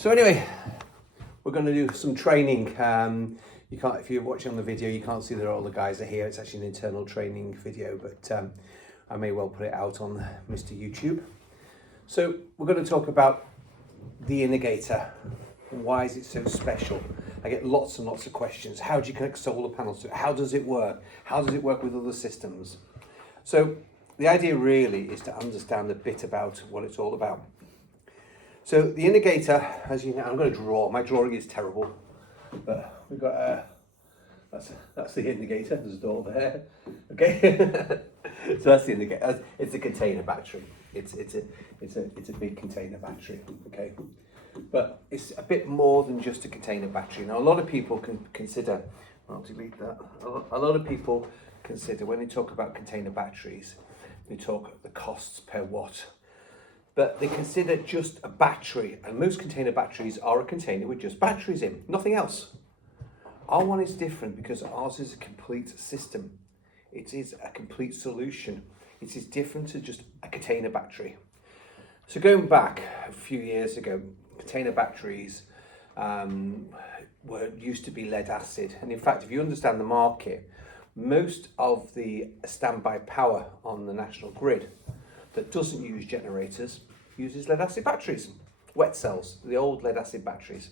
So anyway, we're going to do some training. You can't, if you're watching on the video, you can't see that all the guys are here. It's actually an internal training video, but I may well put it out on Mr. YouTube. So we're going to talk about the indicator. Why is it so special? I get lots and lots of questions. How do you connect solar panels to it? How does it work? How does it work with other systems? So the idea really is to understand a bit about what it's all about. So the indicator, as you know, I'm going to draw. My drawing is terrible, but we've got that's the indicator. There's a door there. Okay, so that's the indicator. It's a container battery. It's a big container battery. Okay, but it's a bit more than just a container battery. Now a lot of people can consider. I'll delete that. A lot of people consider when they talk about container batteries, they talk the costs per watt. But they consider just a battery, and most container batteries are a container with just batteries in, nothing else. Our one is different because ours is a complete system. It is a complete solution. It is different to just a container battery. So going back a few years ago, container batteries used to be lead acid. And in fact, if you understand the market, most of the standby power on the national grid that doesn't use generators uses lead acid batteries, wet cells, the old lead acid batteries.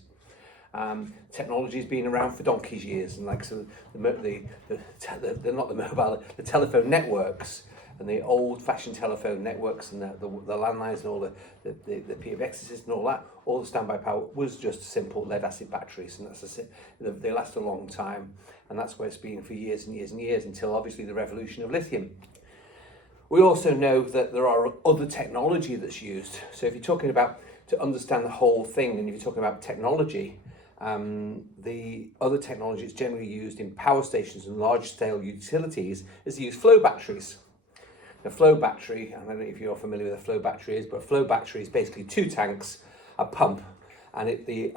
Technology's been around for donkey's years, and like so the telephone networks and the old-fashioned telephone networks and the landlines and all the PBXs and all that, all the standby power was just simple lead acid batteries, and they last a long time, and that's where it's been for years and years and years until obviously the revolution of lithium. We also know that there are other technology that's used. So if you're talking about, to understand the whole thing, and if you're talking about technology, the other technology that's generally used in power stations and large-scale utilities is to use flow batteries. The flow battery, I don't know if you're familiar with a flow battery is, but a flow battery is basically two tanks, a pump, and the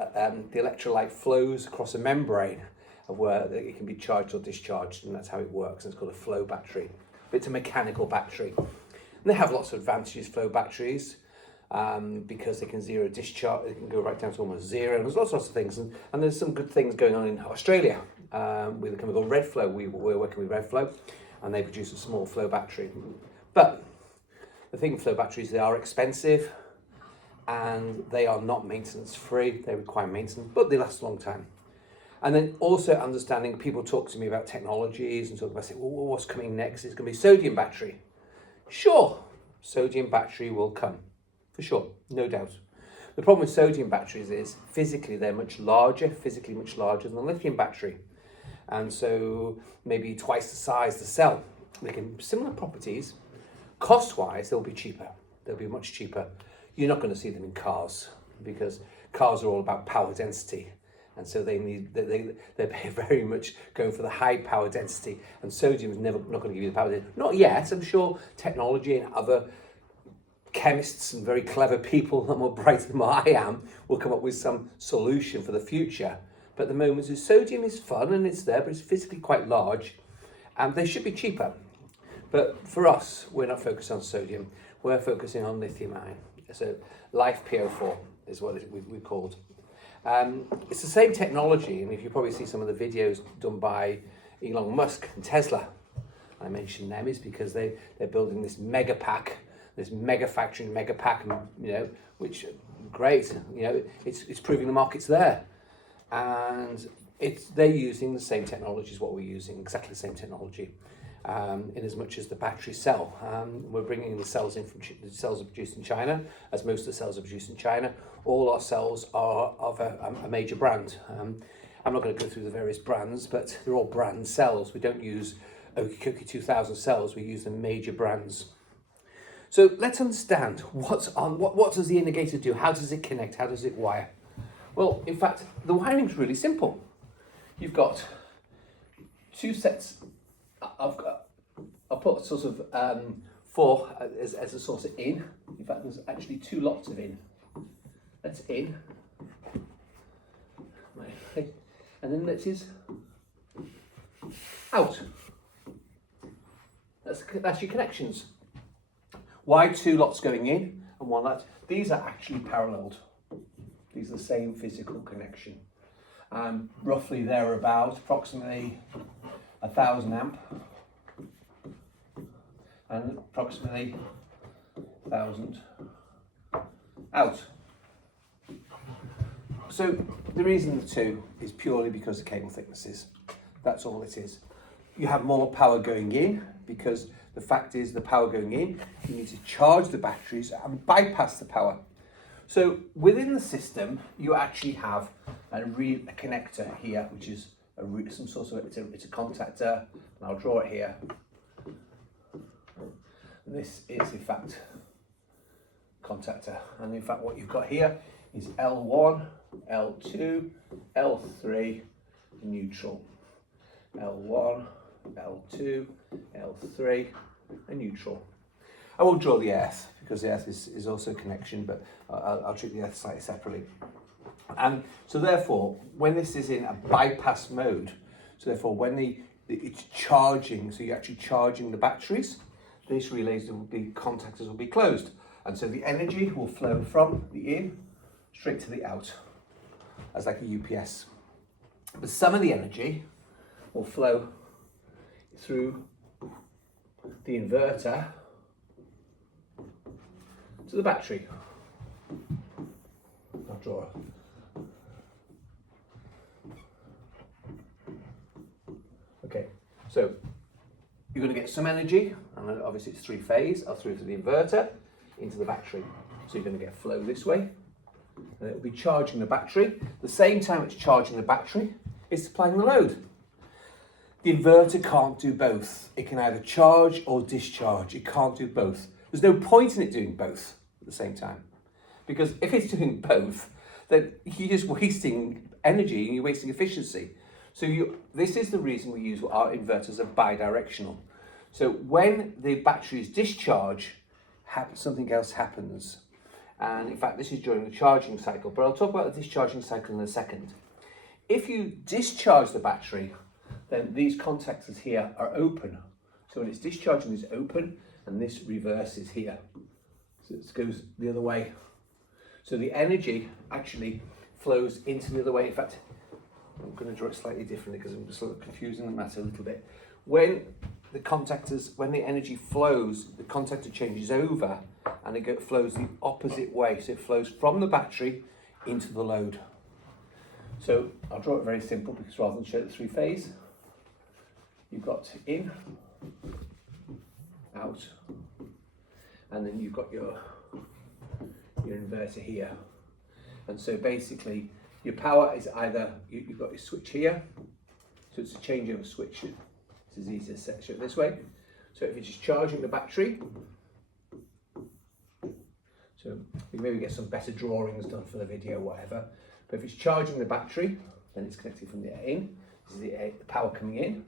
electrolyte flows across a membrane of where it can be charged or discharged, and that's how it works. And it's called a flow battery. It's a mechanical battery. And they have lots of advantages, flow batteries, because they can zero discharge, they can go right down to almost zero, and there's lots of things. And there's some good things going on in Australia with a company called Redflow. We're working with Redflow, and they produce a small flow battery. But the thing with flow batteries, they are expensive, and they are not maintenance free. They require maintenance, but they last a long time. And then also understanding, people talk to me about technologies and talk about, say, well, what's coming next? It's going to be sodium battery. Sure, sodium battery will come, for sure, no doubt. The problem with sodium batteries is physically they're much larger than the lithium battery. And so maybe twice the size of the cell. They can similar properties. Cost-wise, they'll be cheaper. They'll be much cheaper. You're not going to see them in cars because cars are all about power density. And so they're very much going for the high power density, and sodium is not going to give you the power density. Not yet. I'm sure technology and other chemists and very clever people that are more brighter than I am will come up with some solution for the future. But at the moment, sodium is fun and it's there, but it's physically quite large, and they should be cheaper. But for us, we're not focused on sodium. We're focusing on lithium ion. So Life PO4 is what we called. It's the same technology, and if you probably see some of the videos done by Elon Musk and Tesla, I mention them is because they're building this mega pack, this mega factory, mega pack, which great, it's proving the market's there, and they're using the same technology as what we're using, exactly the same technology. In as much as the battery cell, we're bringing the cells in from the cells are produced in China, as most of the cells are produced in China. All our cells are of a major brand. I'm not going to go through the various brands, but they're all brand cells. We don't use Okie 2000 cells. We use the major brands. So let's understand what does the indicator do? How does it connect? How does it wire? Well, in fact, the wiring is really simple. You've got two sets. I'll put sort of four as a sort of in. In fact, there's actually two lots of in. That's in. And then that is out. That's your connections. Why two lots going in and one lot? These are actually paralleled. These the same physical connection. Roughly thereabouts, approximately 1,000 amp and approximately 1,000 out. So the reason the two is purely because of cable thicknesses. That's all it is. You have more power going in because the fact is the power going in, you need to charge the batteries and bypass the power. So within the system, you actually have a connector here, which is some sort of, it's a contactor, and I'll draw it here. And this is in fact contactor, and in fact what you've got here is L1, L2, L3, neutral. L1, L2, L3, and neutral. I won't draw the earth because the earth is also a connection, but I'll treat the earth slightly separately. And so therefore, when this is in a bypass mode, so therefore when it's charging, so you're actually charging the batteries, these relays will be, contactors will be closed. And so the energy will flow from the in straight to the out, as like a UPS. But some of the energy will flow through the inverter to the battery. I'll draw. Okay, so you're going to get some energy, and obviously it's 3-phase, through to the inverter, into the battery. So you're going to get flow this way, and it will be charging the battery. The same time it's charging the battery, it's supplying the load. The inverter can't do both. It can either charge or discharge. It can't do both. There's no point in it doing both at the same time. Because if it's doing both, then you're just wasting energy and you're wasting efficiency. So this is the reason we use our inverters are bidirectional. So when the battery is discharged, something else happens. And in fact, this is during the charging cycle, but I'll talk about the discharging cycle in a second. If you discharge the battery, then these contactors here are open. So when it's discharging, it's open, and this reverses here. So it goes the other way. So the energy actually flows into the other way. In fact, I'm going to draw it slightly differently because I'm just sort of confusing the matter a little bit. When the energy flows, the contactor changes over and it flows the opposite way. So it flows from the battery into the load. So I'll draw it very simple because rather than show the 3-phase, you've got in, out, and then you've got your inverter here. And so basically your power is either, you've got your switch here, so it's a changeover switch. It's easier to set it this way. So if it's just charging the battery, so we maybe get some better drawings done for the video, whatever. But if it's charging the battery, then it's connected from the in. This is the power coming in,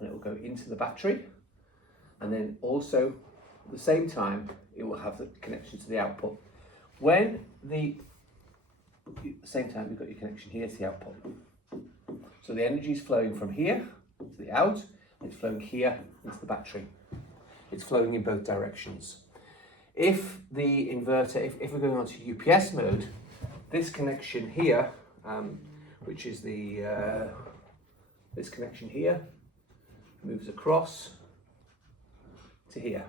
and it will go into the battery. And then also, at the same time, it will have the connection to the output. At the same time, you've got your connection here to the output. So the energy is flowing from here to the out, and it's flowing here into the battery. It's flowing in both directions. If the inverter, if we're going on to UPS mode, this connection here, which is this connection here, moves across to here.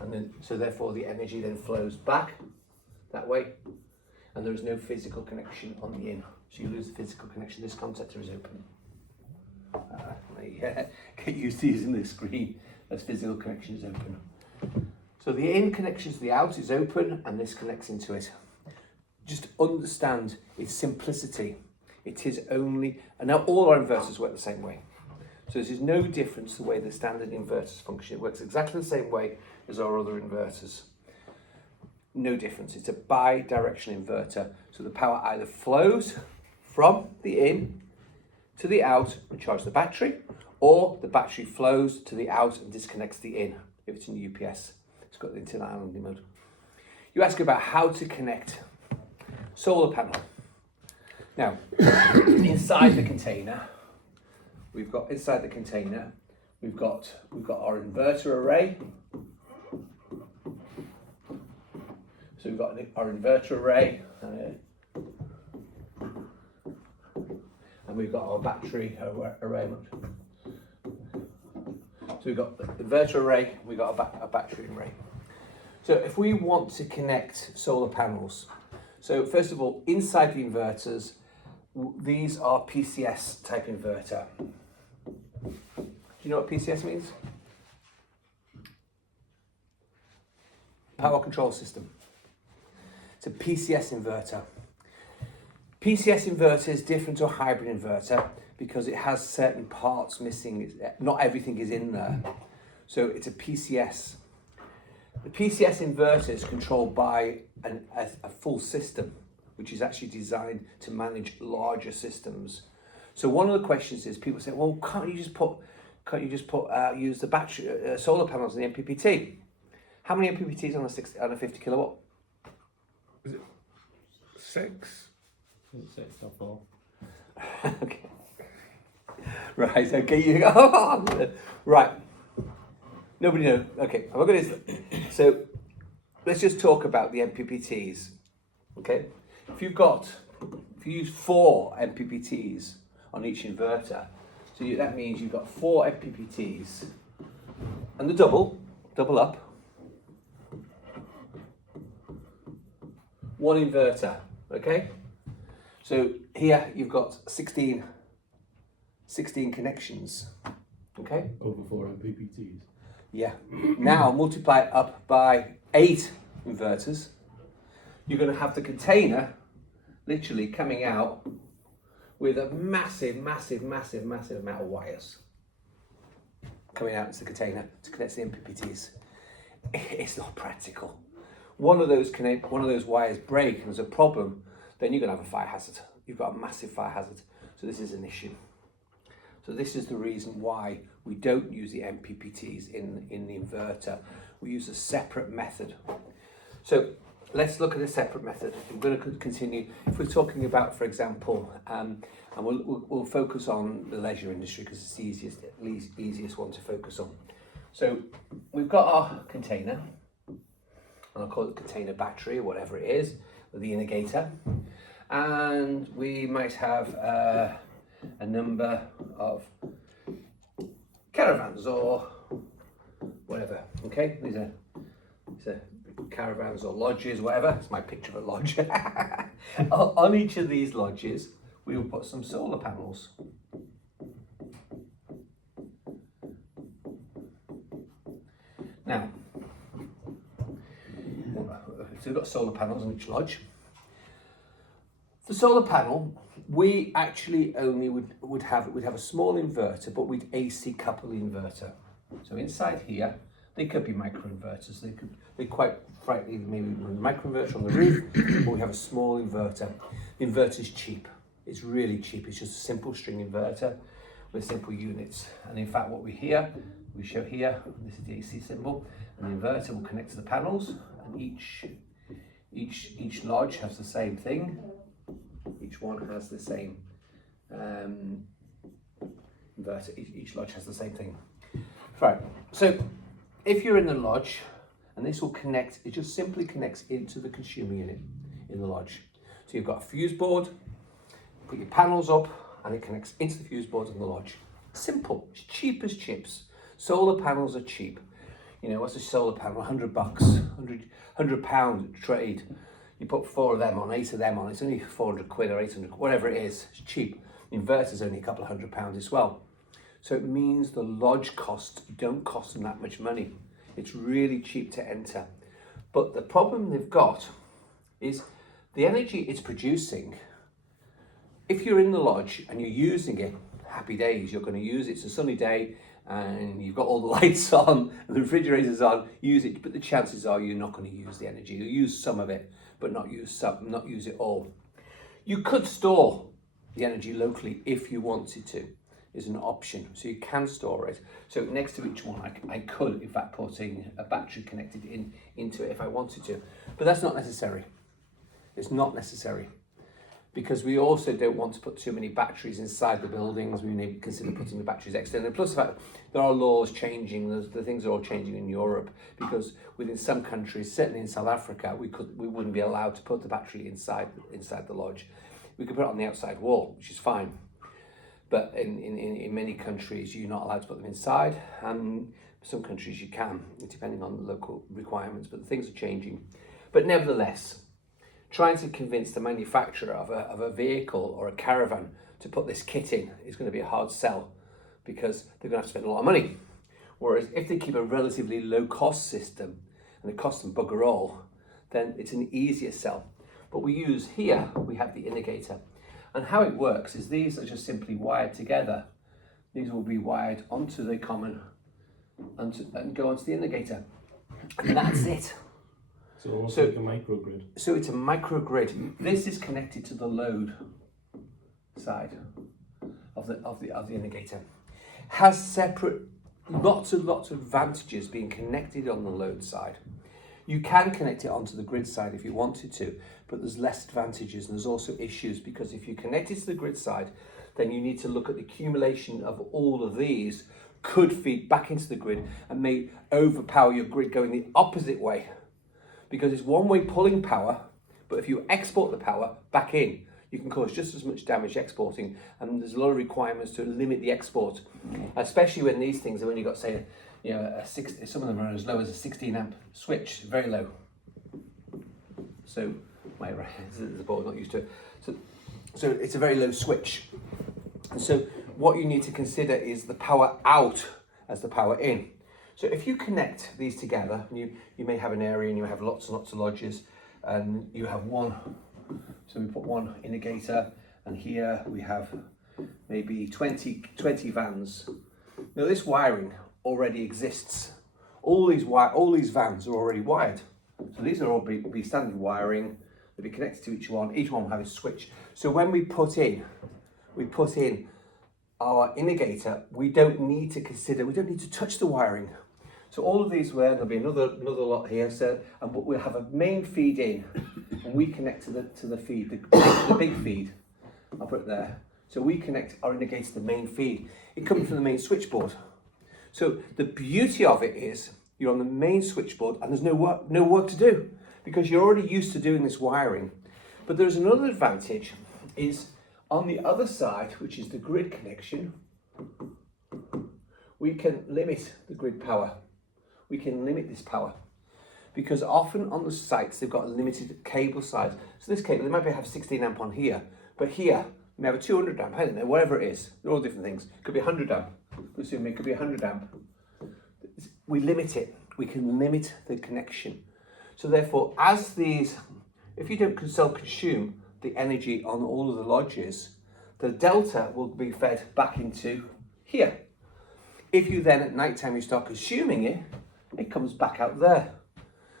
And then, so therefore the energy then flows back that way, and there is no physical connection on the in. So you lose the physical connection. This contactor is open. Get used to using the screen as physical connection is open. So the in connection to the out is open, and this connects into it. Just understand its simplicity. It is only, and now all our inverters work the same way. So this is no difference to the way the standard inverters function. It works exactly the same way as our other inverters. No difference. It's a bi-directional inverter. So the power either flows from the in to the out and charge the battery, or the battery flows to the out and disconnects the in, if it's in UPS. It's got the internal islanding mode. You ask about how to connect solar panel. Now, inside the container, we've got our inverter array. So we've got our inverter array we've got our battery array. So we've got the inverter array, we've got a battery array. So if we want to connect solar panels, so first of all, inside the inverters, these are PCS type inverter. Do you know what PCS means? Power control system. It's a PCS inverter. PCS inverter is different to a hybrid inverter because it has certain parts missing. Not everything is in there. So it's a PCS. The PCS inverter is controlled by a full system, which is actually designed to manage larger systems. So one of the questions is, people say, well, can't you just use the battery solar panels in the MPPT? How many MPPTs on a 50 kilowatt? Is it 6? Is it 6 or 4? Okay. Right, okay, you go. Right. Nobody knows. Okay, I'm going to. So let's just talk about the MPPTs. Okay, if you use 4 MPPTs on each inverter, so that means you've got 4 MPPTs, and the double up, 1 inverter. Okay, so here you've got 16 connections. Okay, Over 4 MPPTs. yeah. Now multiply it up by 8 inverters. You're going to have the container literally coming out with a massive amount of wires coming out into the container to connect to the MPPTs. It's not practical. One of those wires break and there's a problem, then you're going to have a fire hazard. You've got a massive fire hazard. So this is an issue. So this is the reason why we don't use the MPPTs in the inverter. We use a separate method. So let's look at a separate method. I'm going to continue. If we're talking about, for example, and we'll focus on the leisure industry because it's the easiest one to focus on. So we've got our container, and I'll call it container battery or whatever it is, with the indicator, and we might have a number of caravans or whatever. Okay, these are caravans or lodges, whatever. It's my picture of a lodge. On each of these lodges, we will put some solar panels. Now, so we've got solar panels on each lodge. The solar panel, we actually only would have a small inverter, but we'd AC couple the inverter. So inside here, they could be microinverters. They quite frankly maybe run a microinverter on the roof, or we have a small inverter. The inverter's cheap. It's really cheap. It's just a simple string inverter with simple units. And in fact, what we show here, this is the AC symbol, and the inverter will connect to the panels, and each lodge has the same thing. Each one has the same inverter. Each lodge has the same thing. Right. So if you're in the lodge, and this will connect, it just simply connects into the consumer unit in the lodge. So you've got a fuse board, put your panels up, and it connects into the fuse board in the lodge. Simple. It's cheap as chips. Solar panels are cheap. You know, what's a solar panel? $100, £100 trade. You put 4 of them on, 8 of them on, it's only 400 quid or 800, whatever it is, it's cheap. The inverter's only a couple of £100 as well. So it means the lodge costs don't cost them that much money. It's really cheap to enter. But the problem they've got is the energy it's producing. If you're in the lodge and you're using it, happy days, you're going to use it. It's a sunny day and you've got all the lights on and the refrigerator's on, use it, but the chances are you're not going to use the energy. You'll use some of it, but not use it all. You could store the energy locally if you wanted to. Is an option, so you can store it. So next to each one, I could, in fact, put a battery connected into it if I wanted to, but that's not necessary. It's not necessary because we also don't want to put too many batteries inside the buildings. We may consider putting the batteries externally. Plus, the fact there are laws changing. The things are all changing in Europe because within some countries, certainly in South Africa, we wouldn't be allowed to put the battery inside the lodge. We could put it on the outside wall, which is fine. But in many countries, you're not allowed to put them inside, and some countries you can, depending on the local requirements, but things are changing. But nevertheless, trying to convince the manufacturer of a vehicle or a caravan to put this kit in is going to be a hard sell, because they're going to have to spend a lot of money. Whereas if they keep a relatively low cost system and it costs them bugger all, then it's an easier sell. But we use here, we have the indicator. And how it works is these are just simply wired together. These will be wired onto the common and go onto the indicator. And that's it. So almost like a microgrid. So it's a microgrid. This is connected to the load side of the indicator. Has separate lots of advantages being connected on the load side. You can connect it onto the grid side if you wanted to, but there's less advantages, and there's also issues, because if you connect it to the grid side, then you need to look at the accumulation of all of these could feed back into the grid and may overpower your grid going the opposite way, because it's one way pulling power, but if you export the power back in, you can cause just as much damage exporting, and there's a lot of requirements to limit the export, especially when these things have only got, say, some of them are as low as a 16 amp switch, very low. So the board not used to it. So it's a very low switch. And so what you need to consider is the power out as the power in. So if you connect these together, you may have an area and you have lots and lots of lodges, and you have one. So we put one indicator, and here we have maybe 20 vans. Now this wiring already exists. All these vans are already wired. So these are all be standard wiring. They'll be connected to each one. Each one will have a switch. So when we put in our indicator, we don't need to touch the wiring. So all of these there'll be another lot here. So, and we'll have a main feed in, and we connect to the feed, the big feed. I'll put it there. So we connect our indicator to the main feed. It comes from the main switchboard. So the beauty of it is you're on the main switchboard and there's no work to do, because you're already used to doing this wiring. But there's another advantage, is on the other side, which is the grid connection, we can limit the grid power. We can limit this power, because often on the sites they've got a limited cable size. So this cable, they might have 16 amp on here, but here we have a 200 amp, I don't know, whatever it is. They're all different things. It could be 100 amp. Assume it could be 100 amp. We limit it. We can limit the connection. So therefore, if you don't self-consume the energy on all of the lodges, the delta will be fed back into here. If you then at night time you start consuming it, it comes back out there.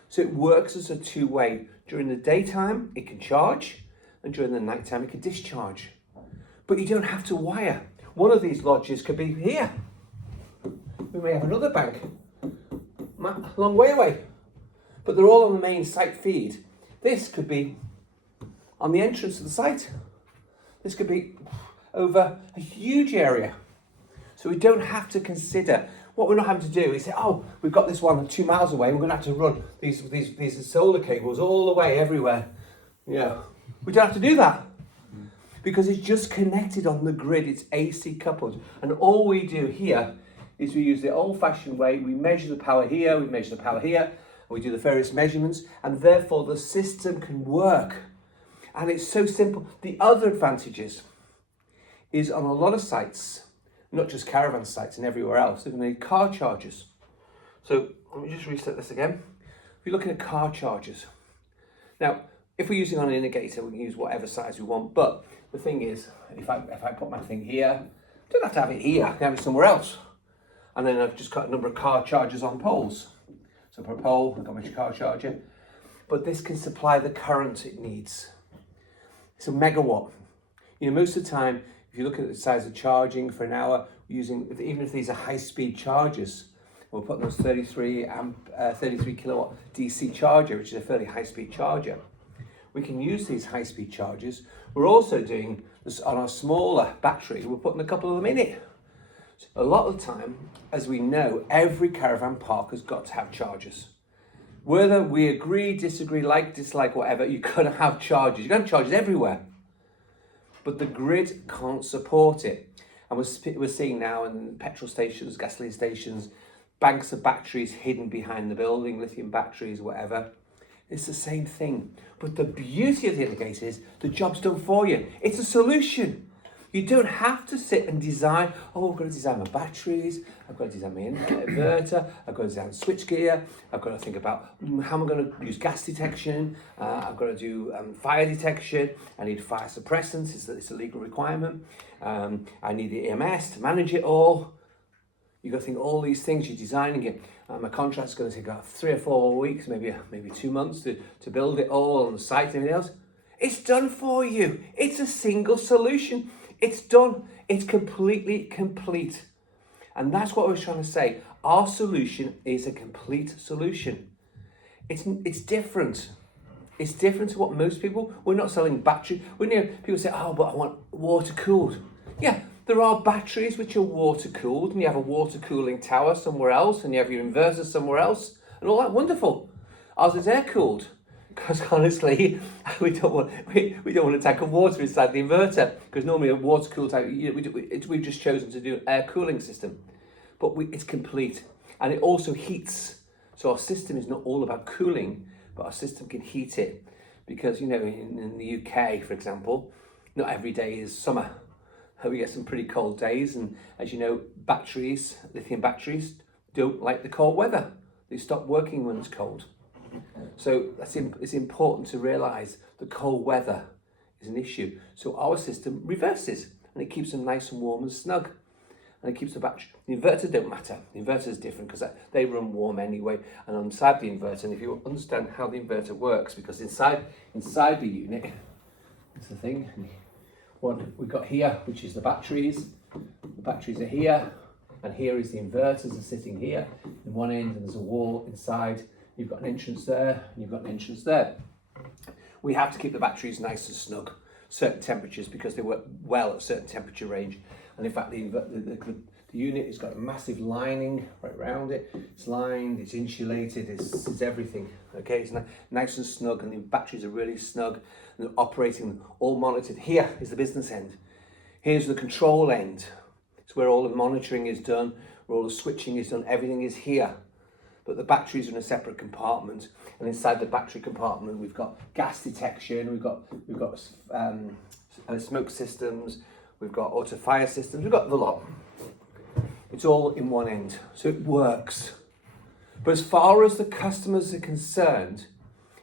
So it works as a two-way. During the daytime, it can charge, and during the nighttime, it can discharge. But you don't have to wire. One of these lodges could be here. We may have another bank a long way away, but they're all on the main site feed. This could be on the entrance of the site. This could be over a huge area. So we don't have to consider, what we're not having to do is say, oh, we've got this one 2 miles away, we're going to have to run these solar cables all the way everywhere. Yeah, we don't have to do that, because it's just connected on the grid. It's AC coupled, and all we do here is we use the old-fashioned way. We measure the power here, we measure the power here, and we do the various measurements, and therefore the system can work. And it's so simple. The other advantages is on a lot of sites, not just caravan sites and everywhere else, they're going to need car chargers. So let me just reset this again. If you're looking at car chargers, now if we're using on an indicator, we can use whatever size we want. But the thing is, if I put my thing here, I don't have to have it here. I can have it somewhere else. And then I've just got a number of car chargers on poles. So for a pole, I've got my car charger. But this can supply the current it needs. It's a megawatt. You know, most of the time, if you look at the size of charging for an hour, even if these are high-speed chargers, we'll put those 33 kilowatt DC charger, which is a fairly high-speed charger. We can use these high-speed chargers. We're also doing this on our smaller battery. We're putting a couple of them in it. A lot of the time, as we know, every caravan park has got to have chargers. Whether we agree, disagree, like, dislike, whatever, you're going to have chargers. You're going to have chargers everywhere. But the grid can't support it. And we're seeing now in petrol stations, gasoline stations, banks of batteries hidden behind the building, lithium batteries, whatever. It's the same thing. But the beauty of the indicator is the job's done for you. It's a solution. You don't have to sit and design, oh, I've got to design my batteries, I've got to design my inverter, I've got to design switchgear, I've got to think about how am I going to use gas detection, I've got to do fire detection, I need fire suppressants, it's a legal requirement, I need the EMS to manage it all. You've got to think all these things, you're designing it. My contract's going to take about 3 or 4 weeks, maybe 2 months to build it all on the site and everything else. It's done for you. It's a single solution. It's done. It's completely complete. And that's what I was trying to say. Our solution is a complete solution. It's different. It's different to what most people, we're not selling battery. People say, oh, but I want water cooled. Yeah, there are batteries which are water cooled, and you have a water cooling tower somewhere else, and you have your inverter somewhere else, and all that, wonderful. Ours is air cooled. Because honestly, we don't want to tackle water inside the inverter, because normally a water cooled type, we've just chosen to do an air cooling system, but it's complete, and it also heats. So our system is not all about cooling, but our system can heat it, because in the UK, for example, not every day is summer. We get some pretty cold days, and as you know, lithium batteries, don't like the cold weather. They stop working when it's cold. So it's important to realise the cold weather is an issue. So our system reverses, and it keeps them nice and warm and snug, and it keeps the battery. The inverter don't matter. The inverter is different because they run warm anyway, and inside the inverter. And if you understand how the inverter works, because inside the unit is the thing. What we've got here, which is the batteries. The batteries are here, and here is the inverters are sitting here in one end, and there's a wall inside. You've got an entrance there, and you've got an entrance there. We have to keep the batteries nice and snug, certain temperatures, because they work well at certain temperature range. And in fact, the unit has got a massive lining right around it. It's lined, it's insulated, it's everything. Okay, it's nice and snug, and the batteries are really snug, and they're operating, all monitored. Here is the business end. Here's the control end. It's where all the monitoring is done, where all the switching is done. Everything is here. But the batteries are in a separate compartment, and inside the battery compartment we've got gas detection, we've got smoke systems, we've got auto fire systems, we've got the lot. It's all in one end, so it works. But as far as the customers are concerned,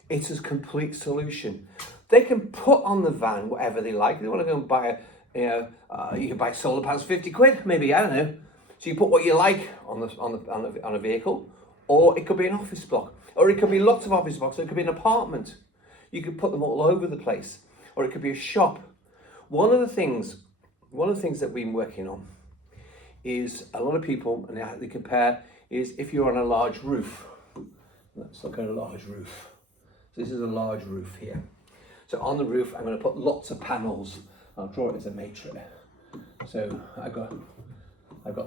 it's a complete solution. They can put on the van whatever they like. They want to go and buy you can buy solar panels for 50 quid, maybe, I don't know. So you put what you like on a vehicle. Or it could be an office block, or it could be lots of office blocks, or it could be an apartment. You could put them all over the place, or it could be a shop. One of the things that we've been working on is a lot of people, and they compare, is if you're on a large roof. Let's look at a large roof. So this is a large roof here. So on the roof, I'm going to put lots of panels. I'll draw it as a matrix. So I've got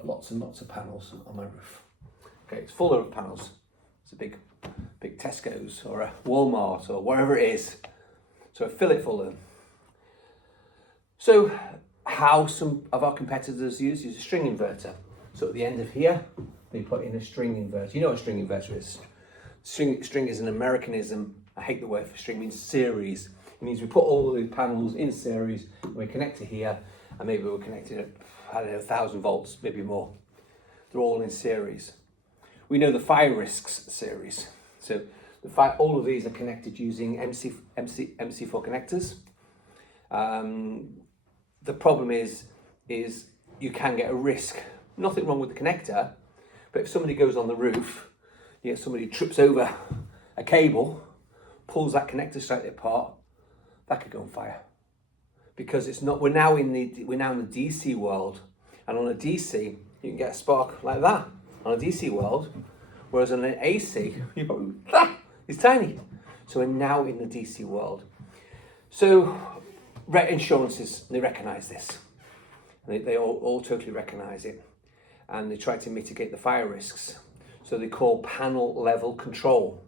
lots and lots of panels on my roof. Okay, it's full of panels. It's a big Tesco's or a Walmart or wherever it is. So I fill it full of them. So how some of our competitors use a string inverter. So at the end of here, they put in a string inverter. You know what a string inverter is? String is an Americanism. I hate the word for string. It means series. It means we put all the panels in series, and we connect to here, and maybe we're connected at, 1,000 volts, maybe more. They're all in series. We know the fire risks series. So all of these are connected using MC4 connectors. The problem is you can get a risk. Nothing wrong with the connector, but if somebody goes on the roof, somebody trips over a cable, pulls that connector slightly apart, that could go on fire. Because we're now in the DC world, and on a DC you can get a spark like that. On a DC world, whereas on an AC, it's tiny. So we're now in the DC world. So insurances, they recognise this. They all totally recognise it. And they try to mitigate the fire risks. So they call panel level control.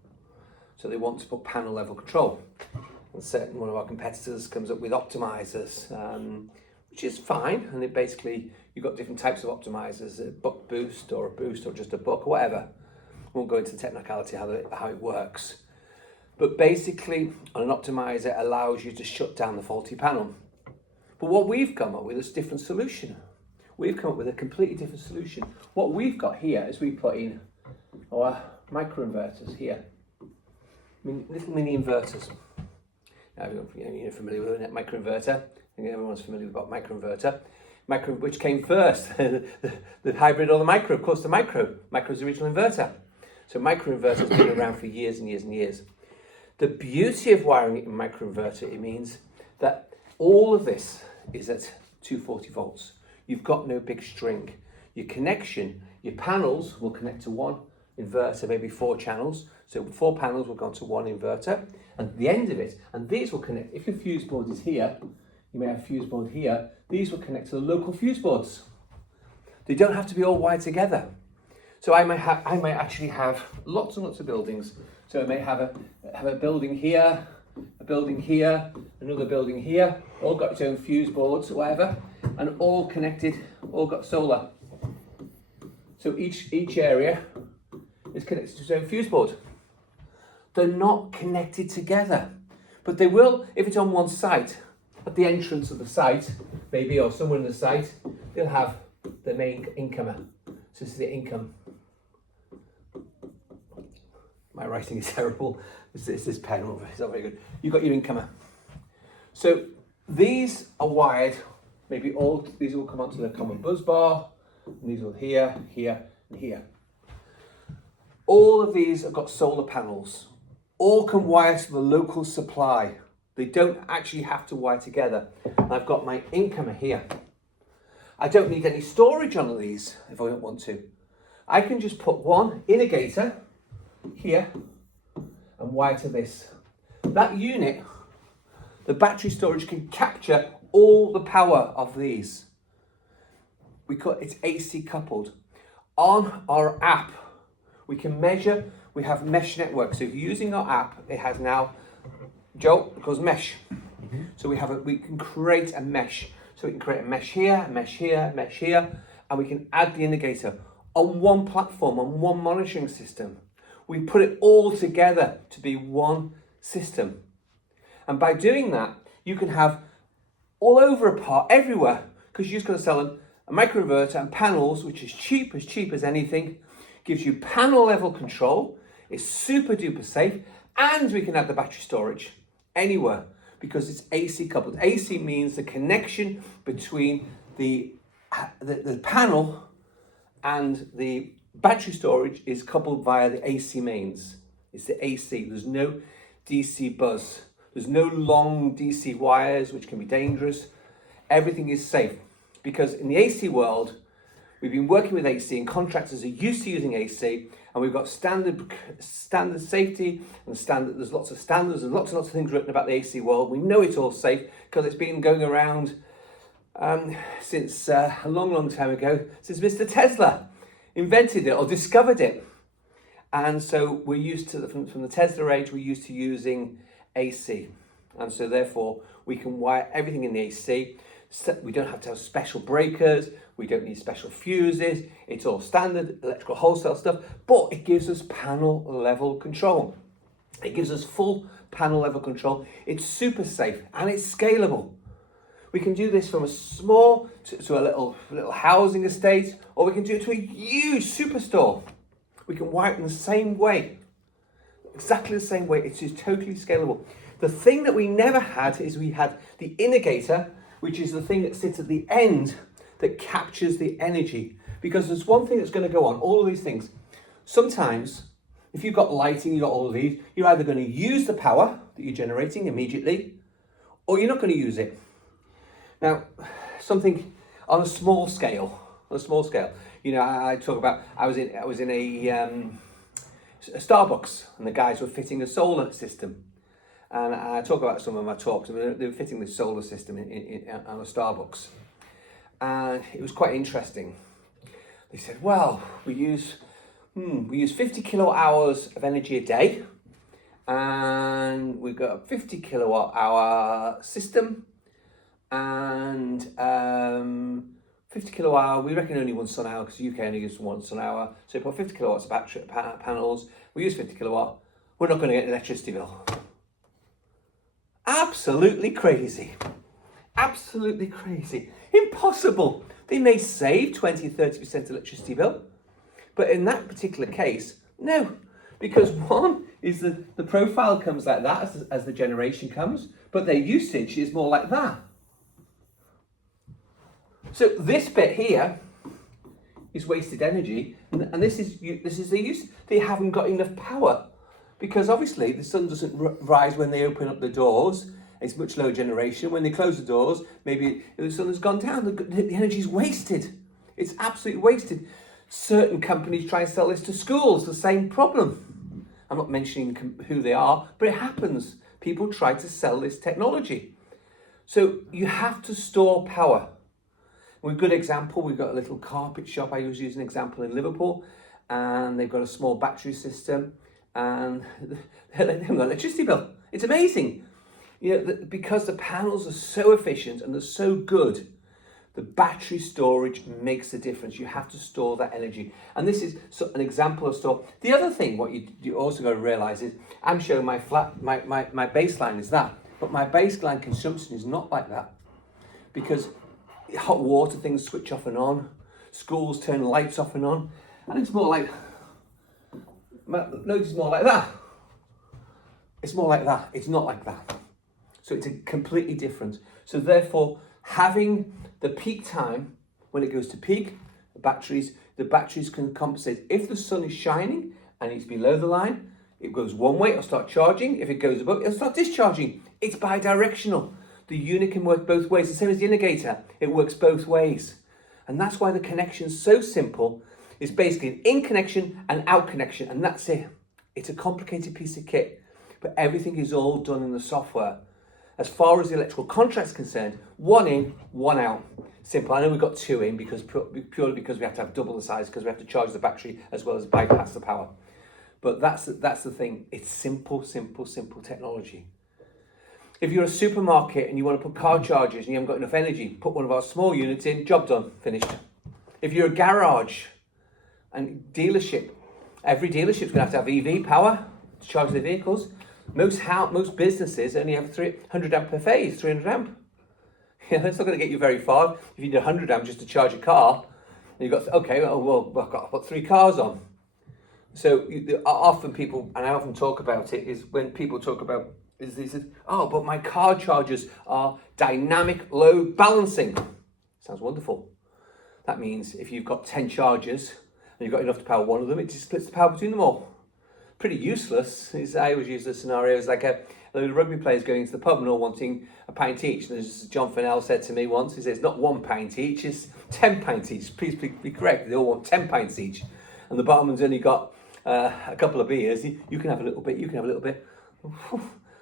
So they want to put panel level control. And one of our competitors comes up with optimizers, which is fine. And it basically, you've got different types of optimizers, a buck boost or just a buck, or whatever. I won't go into the technicality how it works. But basically, an optimizer allows you to shut down the faulty panel. But what we've come up with is a different solution. We've come up with a completely different solution. What we've got here is we put in our microinverters here. Little mini inverters. Now, you're familiar with a microinverter. I think everyone's familiar with what microinverter. Which came first, the hybrid or the micro? Of course, the micro. Micro's the original inverter. So microinverter's been around for years and years and years. The beauty of wiring it in microinverter, it means that all of this is at 240 volts. You've got no big string. Your connection, your panels will connect to one inverter, maybe 4 channels. So 4 panels will go onto one inverter. And at the end of it, and these will connect, if your fuse board is here, you may have a fuse board here, these will connect to the local fuse boards. They don't have to be all wired together. So I might actually have lots and lots of buildings. So I may have a building here, a building here, another building here, all got its own fuse boards or whatever, and all connected, all got solar. So each area is connected to its own fuse board. They're not connected together, but they will if it's on one site. At the entrance of the site, maybe, or somewhere in the site, they'll have the main incomer. So this is the income. My writing is terrible. It's this pen, it's not very good. You've got your incomer. So these are wired, maybe these will come onto the common bus bar, and these will here, here, and here. All of these have got solar panels. All can wire to the local supply. They don't actually have to wire together. And I've got my incomer here. I don't need any storage on these if I don't want to. I can just put one indicator here and wire to this. That unit, the battery storage, can capture all the power of these. It's AC coupled. On our app, we can measure, we have mesh network. So if you're using our app, it has now, Joe, it goes mesh. Mm-hmm. So we can create a mesh. So we can create a mesh here, a mesh here, a mesh here, and we can add the indicator on one platform, on one monitoring system. We put it all together to be one system. And by doing that, you can have all over a part, everywhere, because you're just going to sell a microinverter and panels, which is cheap as anything, gives you panel level control, it's super duper safe, and we can add the battery storage anywhere because it's AC coupled. AC means the connection between the panel and the battery storage is coupled via the AC mains. It's the AC. There's no DC buzz. There's no long DC wires, which can be dangerous. Everything is safe because in the AC world, we've been working with AC and contractors are used to using AC, and we've got standard safety and there's lots of standards and lots of things written about the AC world. We know it's all safe because it's been going around since a long time ago, since Mr. Tesla invented it or discovered it. And so we're used to, from the Tesla age, we're used to using AC. And so therefore we can wire everything in the AC. We don't have to have special breakers. We don't need special fuses. It's all standard electrical wholesale stuff, but it gives us panel level control. It gives us full panel level control. It's super safe and it's scalable. We can do this from a small to a little housing estate, or we can do it to a huge superstore. We can wire it in the same way, exactly the same way. It's just totally scalable. The thing that we never had is we had the indicator, which is the thing that sits at the end that captures the energy. Because there's one thing that's going to go on, all of these things. Sometimes, if you've got lighting, you've got all of these, you're either going to use the power that you're generating immediately, or you're not going to use it. Now, something on a small scale, you know, I talk about, I was in a Starbucks, and the guys were fitting a solar system. And I talk about some of my talks, and they were fitting the solar system on a Starbucks. And it was quite interesting. They said, well, we use 50 kilowatt hours of energy a day, and we've got a 50 kilowatt hour system, and 50 kilowatt hour, we reckon only 1 sun hour because the UK only uses 1 sun hour. So you put 50 kilowatts of battery panels, we use 50 kilowatt, we're not going to get an electricity bill. Absolutely crazy. Absolutely crazy. Impossible. They may save 20-30% electricity bill, but in that particular case, no. Because one is the profile comes like that as the generation comes, but their usage is more like that. So this bit here is wasted energy, and this is the use. They haven't got enough power because obviously the sun doesn't rise when they open up the doors. It's much lower generation. When they close the doors, maybe the sun has gone down. The energy is wasted. It's absolutely wasted. Certain companies try and sell this to schools. The same problem. I'm not mentioning who they are, but it happens. People try to sell this technology. So you have to store power. A good example, we've got a little carpet shop. I always use an example in Liverpool, and they've got a small battery system, and they haven't got an electricity bill. It's amazing. Because the panels are so efficient and they're so good, the battery storage makes a difference. You have to store that energy. And this is an example of store. The other thing, what you also got to realize is, I'm showing my baseline is that, but my baseline consumption is not like that. Because hot water things switch off and on, schools turn lights off and on, and it's more like, no, it's more like that. It's more like that. It's not like that. So it's completely different. So therefore, having the peak time, when it goes to peak, the batteries can compensate. If the sun is shining and it's below the line, it goes one way, it'll start charging. If it goes above, it'll start discharging. It's bi-directional. The unit can work both ways. The same as the indicator, it works both ways. And that's why the connection is so simple. It's basically an in connection and out connection, and that's it. It's a complicated piece of kit, but everything is all done in the software. As far as the electrical contract's concerned, 1 in, 1 out. Simple. I know we've got 2 in purely because we have to have double the size because we have to charge the battery as well as bypass the power. But that's the thing. It's simple technology. If you're a supermarket and you want to put car chargers and you haven't got enough energy, put one of our small units in, job done, finished. If you're a garage and dealership, every dealership's going to have EV power to charge their vehicles. Most businesses only have 300 amp per phase, 300 amp. That's not going to get you very far. If you need 100 amp just to charge a car, and you've got, I've got to put 3 cars on. So often people, and I often talk about it, is when people talk about, is they said, but my car chargers are dynamic load balancing. Sounds wonderful. That means if you've got 10 chargers and you've got enough to power one of them, it just splits the power between them all. Pretty useless. I always use the scenario as like a load of rugby players going into the pub and all wanting a pint each. And as John Fennell said to me once, he says, it's not 1 pint each, it's 10 pints each. Please be correct, they all want 10 pints each. And the barman's only got a couple of beers. You can have a little bit, you can have a little bit.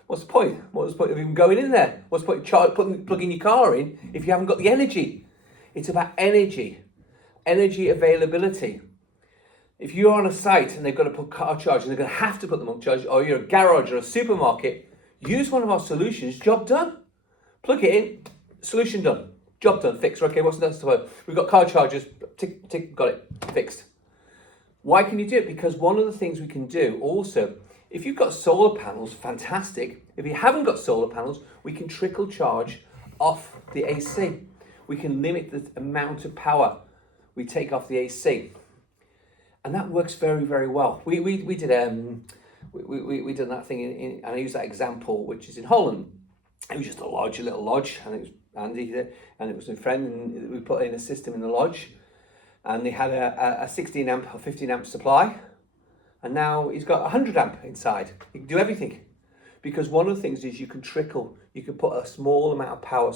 What's the point? What's the point of even going in there? What's the point of plugging your car in if you haven't got the energy? It's about energy availability. If you're on a site and they've got to put car charge and they're going to have to put them on charge, or you're a garage or a supermarket, use one of our solutions, job done. Plug it in, solution done. Job done, fixed. Okay, what's next? We've got car chargers, tick, got it, fixed. Why can you do it? Because one of the things we can do also, if you've got solar panels, fantastic. If you haven't got solar panels, we can trickle charge off the AC. We can limit the amount of power we take off the AC. And that works very, very well. We did that thing and I use that example, which is in Holland. It was just a little lodge, and it was Andy and it was a friend, and we put in a system in the lodge, and they had a 16 amp or 15 amp supply, and now he's got 100 amp inside. You can do everything, because one of the things is you can put a small amount of power,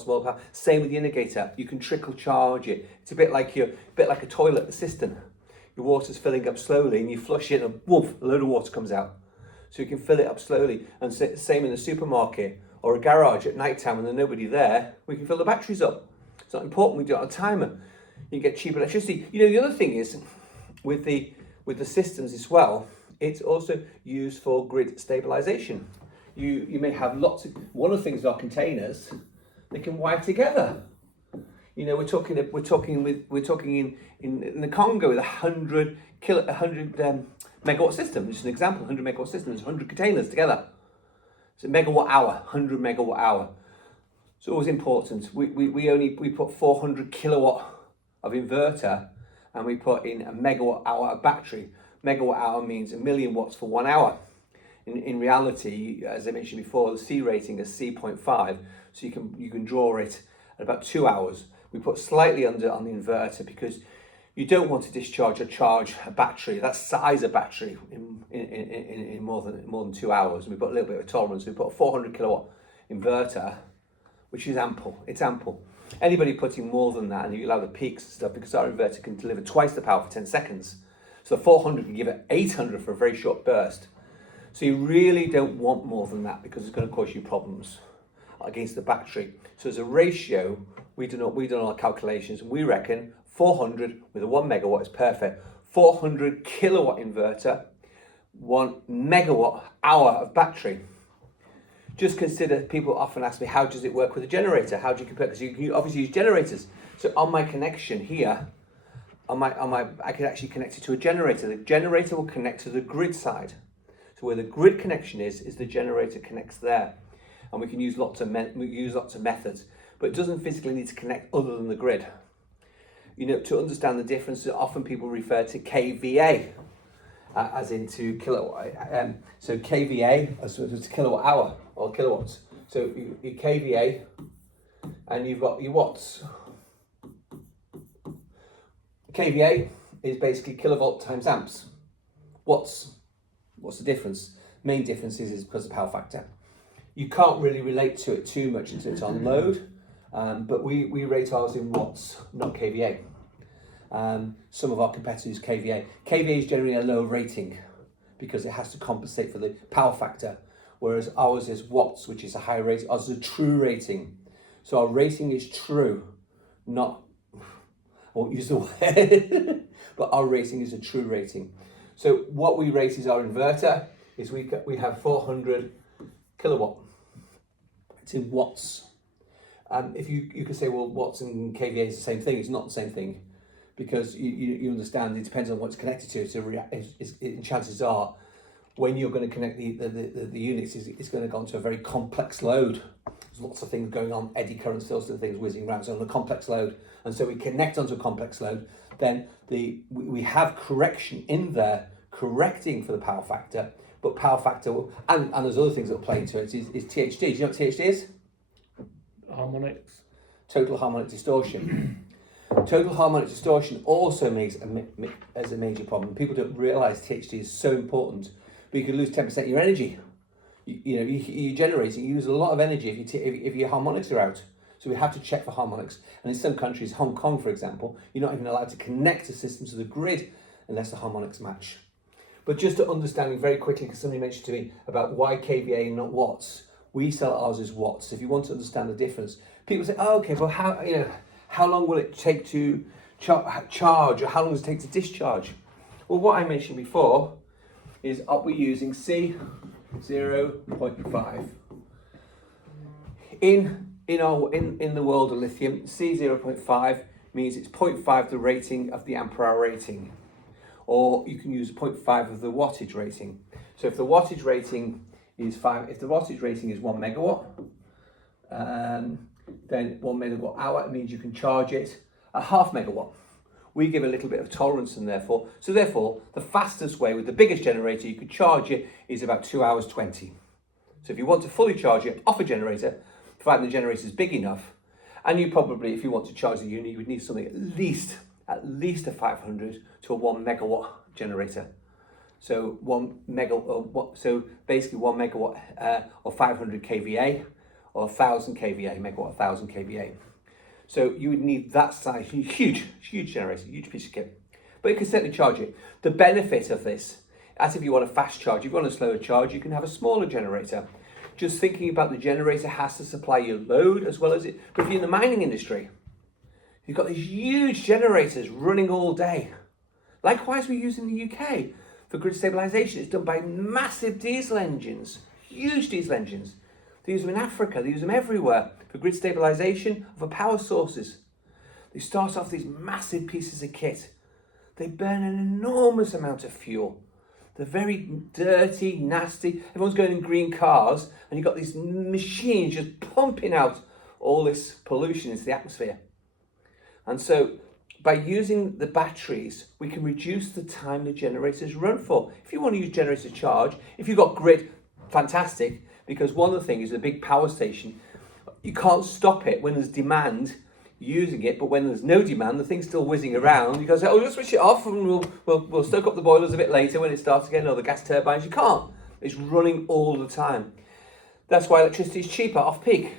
Same with the indicator, you can trickle charge it. It's a bit like a toilet, the cistern. Your water's filling up slowly and you flush it and woof, a load of water comes out. So you can fill it up slowly. And same in the supermarket or a garage at night time when there's nobody there, we can fill the batteries up. It's not important we do it on a timer. You get cheap electricity. The other thing is with the systems as well, it's also used for grid stabilization. You may have one of the things with our containers, they can wire together. You know, we're talking in the Congo with 100 megawatt system. Just an example, 100 megawatt system. There's 100 containers together. It's a megawatt hour, 100 megawatt hour. It's always important. We put 400 kilowatt of inverter, and we put in a megawatt hour of battery. Megawatt hour means 1,000,000 watts for 1 hour. In reality, as I mentioned before, the C rating is C.5, so you can draw it at about 2 hours. We put slightly under on the inverter because you don't want to discharge or charge a battery that size of battery in more than 2 hours. We put a little bit of tolerance. We put a 400 kilowatt inverter, which is ample. It's ample. Anybody putting more than that, and you allow the peaks and stuff, because our inverter can deliver twice the power for 10 seconds. So 400 can give it 800 for a very short burst. So you really don't want more than that because it's going to cause you problems against the battery. So as a ratio, we've done all our calculations, and we reckon 400 with a 1 megawatt is perfect. 400 kilowatt inverter, 1 megawatt hour of battery. Just consider, people often ask me, how does it work with a generator? How do you compare? Because you can obviously use generators. So on my connection here, I can actually connect it to a generator. The generator will connect to the grid side. So where the grid connection is the generator connects there. And we can use lots of methods, but it doesn't physically need to connect other than the grid. You know, to understand the difference, often people refer to KVA as into kilowatt. So KVA as to kilowatt hour or kilowatts. So your KVA, and you've got your watts. KVA is basically kilovolt times amps. What's the difference? Main difference is because of power factor. You can't really relate to it too much until it's on load, but we rate ours in watts, not KVA. Some of our competitors use KVA. KVA is generally a low rating because it has to compensate for the power factor, whereas ours is watts, which is a high rating. Ours is a true rating. So our rating is true, not, I won't use the word, but our rating is a true rating. So what we rate is our inverter, is we have 400 kilowatt. It's in watts. If you could say, well, watts and KVA is the same thing. It's not the same thing, because you understand it depends on what it's connected to. So chances are, when you're going to connect the units, it's going to go onto a very complex load. There's lots of things going on, eddy current, still things whizzing around, so on a complex load. And so we connect onto a complex load, then we have correction in there, correcting for the power factor, but power factor, and there's other things that play into it, is THD. Do you know what THD is? Harmonics. Total harmonic distortion. Total harmonic distortion also makes as a major problem. People don't realise THD is so important, but you can lose 10% of your energy. You're generating, you use a lot of energy if your harmonics are out. So we have to check for harmonics. And in some countries, Hong Kong, for example, you're not even allowed to connect a system to the grid unless the harmonics match. But just to understanding very quickly, because somebody mentioned to me about why KVA and not watts, we sell ours as watts. If you want to understand the difference, people say, oh, okay, well, how long will it take to charge, or how long does it take to discharge? Well, what I mentioned before is we're using C 0.5. In the world of lithium, C 0.5 means it's 0.5 the rating of the ampere hour rating, or you can use 0.5 of the wattage rating. So if the wattage rating is 1 megawatt, then 1 megawatt hour means you can charge it at half megawatt. We give a little bit of tolerance, and therefore the fastest way with the biggest generator you could charge it is about 2 hours 20. So if you want to fully charge it off a generator, providing the generator is big enough, and you probably, if you want to charge the unit, you would need something at least a 500 to a 1 megawatt generator. So basically 1 megawatt or 500 kVA or 1000 kVA, megawatt 1000 kVA. So you would need that size, huge generator, huge piece of kit. But you can certainly charge it. The benefit of this, as if you want a fast charge, if you want a slower charge, you can have a smaller generator. Just thinking about the generator has to supply your load as well as it. But if you're in the mining industry, you've got these huge generators running all day. Likewise, we use in the UK for grid stabilisation. It's done by massive diesel engines, huge diesel engines. They use them in Africa, they use them everywhere for grid stabilisation, for power sources. They start off these massive pieces of kit. They burn an enormous amount of fuel. They're very dirty, nasty. Everyone's going in green cars, and you've got these machines just pumping out all this pollution into the atmosphere. And so by using the batteries, we can reduce the time the generators run for. If you want to use generator charge, if you've got grid, fantastic, because one of the things is a big power station, you can't stop it when there's demand using it, but when there's no demand, the thing's still whizzing around. You can say, oh, just switch it off and we'll stoke up the boilers a bit later when it starts again, or the gas turbines. You can't. It's running all the time. That's why electricity is cheaper off peak,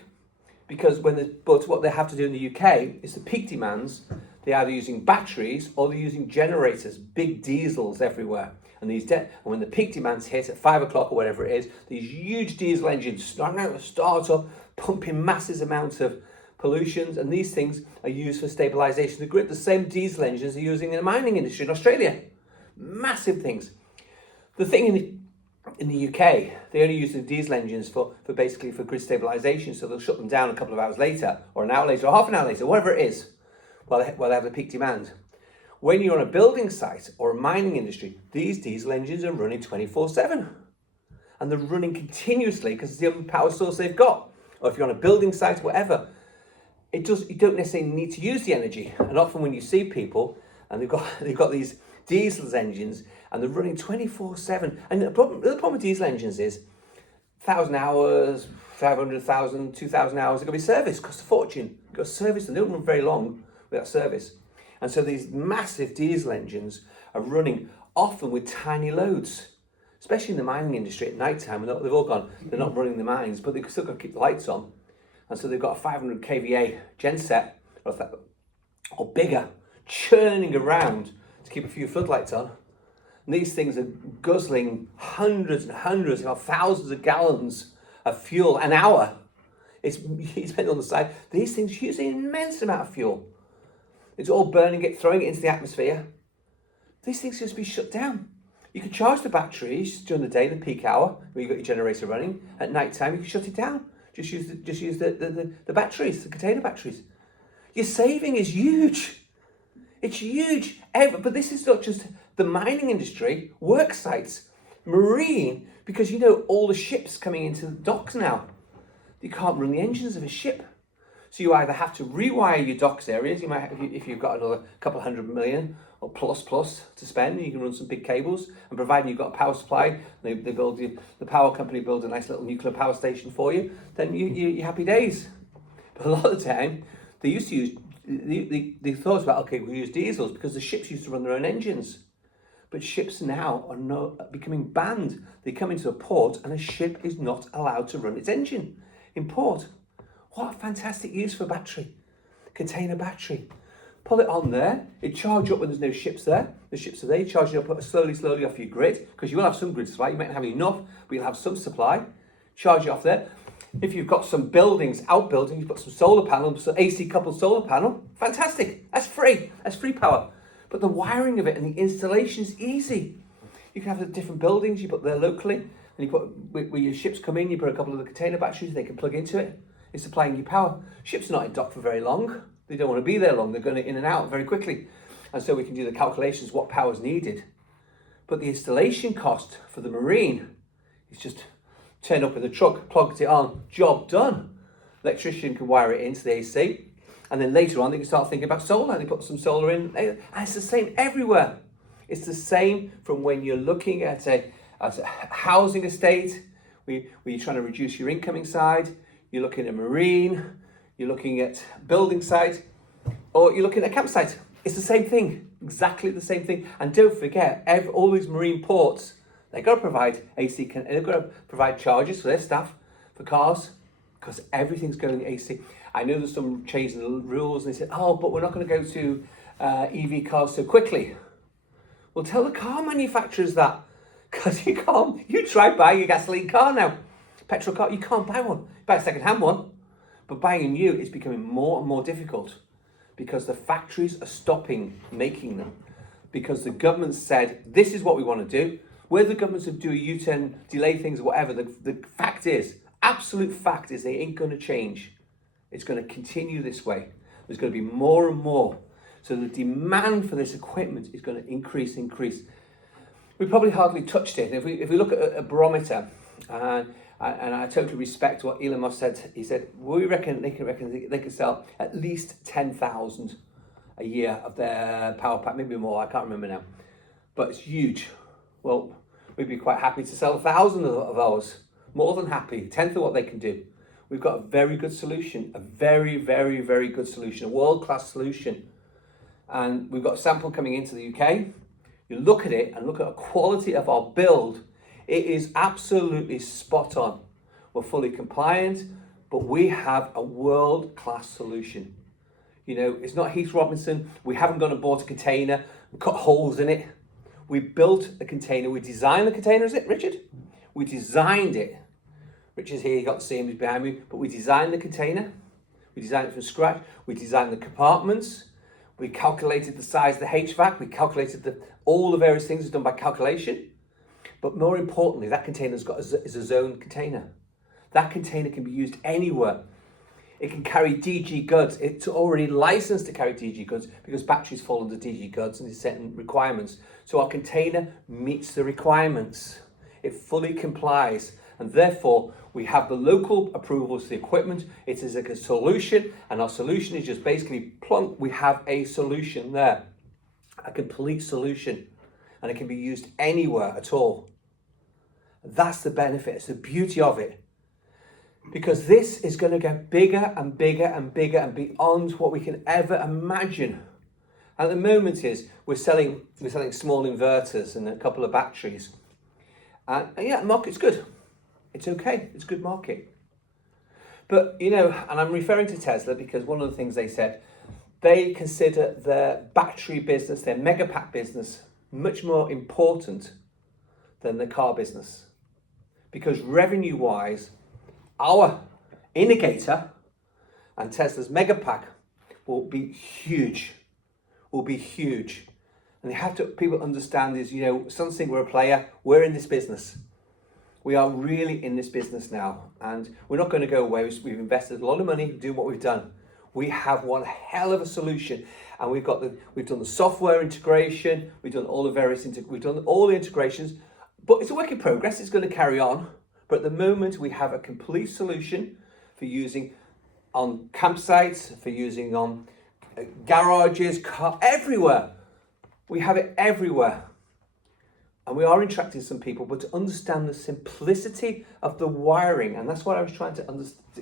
because but what they have to do in the UK is the peak demands, they're either using batteries or they're using generators, big diesels everywhere. And and when the peak demands hit at 5 o'clock or whatever it is, these huge diesel engines start up, pumping massive amounts of pollutions, and these things are used for stabilisation of the grid. The same diesel engines are using in the mining industry in Australia. Massive things. The thing in the UK, they only use the diesel engines for basically for grid stabilisation, so they'll shut them down a couple of hours later, or an hour later, or half an hour later, whatever it is, while they have the peak demand. When you're on a building site or a mining industry, these diesel engines are running 24/7. And they're running continuously because it's the only power source they've got. Or if you're on a building site, whatever, you don't necessarily need to use the energy. And often when you see people and they've got these diesel engines and they're running 24/7. And the problem with diesel engines is 1,000 hours, 500,000, 2,000 hours, they're going to be serviced, cost a fortune. You've got to service them, they don't run very long without service. And so these massive diesel engines are running often with tiny loads, especially in the mining industry at night time. They've all gone, they're not running the mines, but they've still got to keep the lights on. And so they've got a 500 kVA genset or bigger, churning around to keep a few floodlights on. And these things are guzzling hundreds and hundreds, thousands of gallons of fuel an hour. It's depending on the side. These things use an immense amount of fuel. It's all burning it, throwing it into the atmosphere. These things just be shut down. You can charge the batteries during the day, the peak hour, when you've got your generator running. At night time, you can shut it down. Just use the batteries, the container batteries. Your saving is huge. It's huge. But this is not just the mining industry, work sites, marine, because all the ships coming into the docks now. You can't run the engines of a ship. So you either have to rewire your docks areas, you might, if you've got another couple of $100 million or plus to spend, you can run some big cables, and providing you've got a power supply, they build the power company builds a nice little nuclear power station for you, then you're happy days. But a lot of the time, they used to use, they thought about, okay, we'll use diesels because the ships used to run their own engines. But ships now are becoming banned. They come into a port and a ship is not allowed to run its engine in port. What a fantastic use for a battery. Container battery. Pull it on there. It charges up when there's no ships there. The ships are there. You charge it up slowly off your grid, because you will have some grid supply. You might not have enough, but you'll have some supply. Charge it off there. If you've got some outbuildings, you've got some solar panels, some AC coupled solar panel, fantastic. That's free. That's free power. But the wiring of it and the installation is easy. You can have the different buildings you put there locally, and you put where your ships come in. You put a couple of the container batteries. They can plug into it. It's supplying you power. Ships are not in dock for very long. They don't want to be there long. They're going in and out very quickly. And so we can do the calculations, what power is needed. But the installation cost for the marine is just turn up with a truck, plugged it on, job done. Electrician can wire it into the AC. And then later on, they can start thinking about solar. They put some solar in. And it's the same everywhere. It's the same from when you're looking at a housing estate, where you're trying to reduce your incoming side. You're looking at marine, you're looking at building site, or you're looking at a campsite. It's the same thing, exactly the same thing. And don't forget, all these marine ports, they've got to provide AC, they've got to provide charges for their staff, for cars, because everything's going AC. I know there's some change in the rules, and they said, oh, but we're not going to go to EV cars so quickly. Well, tell the car manufacturers that, because you try buying a gasoline car now. Petrol car, you can't buy one. Buy a second-hand one, but buying a new is becoming more and more difficult because the factories are stopping making them, because the government said, this is what we want to do. Whether the governments do a U-turn, delay things or whatever, the fact is, absolute fact is they ain't going to change. It's going to continue this way. There's going to be more and more. So the demand for this equipment is going to increase. We probably hardly touched it. If we look at a barometer, and I totally respect what Elon Musk said. He said, we reckon they can sell at least 10,000 a year of their power pack, maybe more, I can't remember now. But it's huge. Well, we'd be quite happy to sell 1,000 of those. More than happy, 1/10 of what they can do. We've got a very good solution, a very, very, very good solution, a world-class solution. And we've got a sample coming into the UK. You look at it and look at the quality of our build. It is absolutely spot on. We're fully compliant, but we have a world-class solution. You know, it's not Heath Robinson. We haven't gone and bought a container and cut holes in it. We built a container. We designed the container, is it, Richard? We designed it. Richard's here, you got to see him, he's behind me. But we designed the container. We designed it from scratch. We designed the compartments. We calculated the size of the HVAC. We calculated all the various things done by calculation. But more importantly, that container is a zone container. That container can be used anywhere. It can carry DG goods. It's already licensed to carry DG goods because batteries fall under DG goods and there's certain requirements. So our container meets the requirements. It fully complies. And therefore, we have the local approvals to the equipment. It is a solution, and our solution is just basically plunk. We have a solution there, a complete solution, and it can be used anywhere at all. That's the benefit. It's the beauty of it. Because this is going to get bigger and bigger and bigger and beyond what we can ever imagine. At the moment we're selling small inverters and a couple of batteries. And yeah, the market's good. It's okay. It's a good market. But, you know, and I'm referring to Tesla because one of the things they said, they consider their battery business, their megapack business, much more important than the car business. Because revenue-wise, our indicator and Tesla's megapack will be huge. And they have to, people understand is, you know, Sunsynk, we're a player, we're in this business. We are really in this business now, and we're not going to go away. We've invested a lot of money doing what we've done. We have one hell of a solution, and we've done the software integration, we've done all the integrations, but it's a work in progress. It's going to carry on, but at the moment we have a complete solution for using on campsites, for using on garages, everywhere. We have it everywhere. And we are interacting with some people, but to understand the simplicity of the wiring, and that's what I was trying to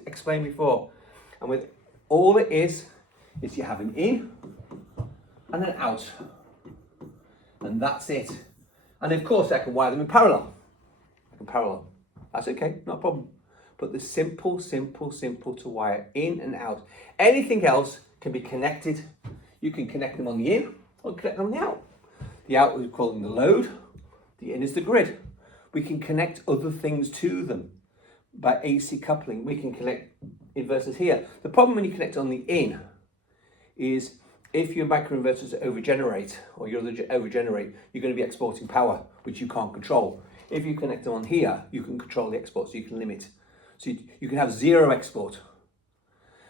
explain before. And with all it is you have an in and an out. And that's it. And of course I can wire them in parallel. That's okay, not a problem. But the simple to wire in and out. Anything else can be connected. You can connect them on the in or connect them on the out. The out we call them the load. The in is the grid. We can connect other things to them by AC coupling. We can connect inverters here. The problem when you connect on the in is if your microinverters overgenerate or you're overgenerate, you're going to be exporting power, which you can't control. If you connect them on here, you can control the export, so you can limit. So you can have zero export.